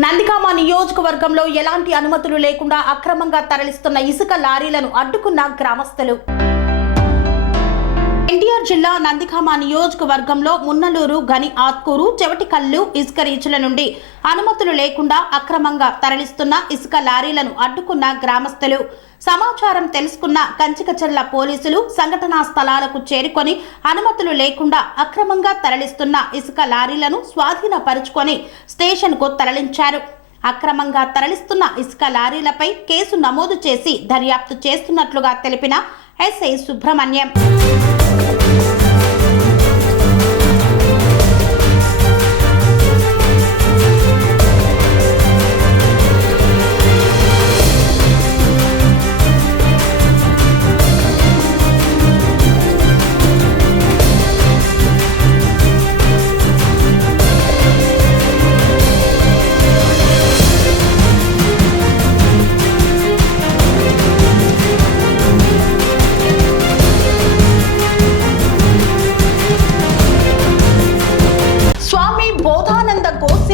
నందిగామ నియోజకవర్గంలో ఎలాంటి అనుమతులు లేకుండా అక్రమంగా తరలిస్తున్న ఇసుక లారీలను అడ్డుకున్న గ్రామస్తులు. ఎన్టీఆర్ జిల్లా నందిగామ నియోజకవర్గంలో మున్నలూరు గని ఆత్కూరు చెవటికల్లు ఇసుక రీచుల నుండి అనుమతులు లేకుండా అక్రమంగా తరలిస్తున్న ఇసుక లారీలను అడ్డుకున్న గ్రామస్తులు. సమాచారం తెలుసుకున్న కంచికచర్ల పోలీసులు సంఘటనా స్థలాలకు చేరుకొని అనుమతులు లేకుండా అక్రమంగా తరలిస్తున్న ఇసుక లారీలను స్వాధీనపరుచుకొని స్టేషన్కు తరలించారు. అక్రమంగా తరలిస్తున్న ఇసుక లారీలపై కేసు నమోదు చేసి దర్యాప్తు చేస్తున్నట్లుగా తెలిపిన ఎస్ఐ సుబ్రహ్మణ్యం.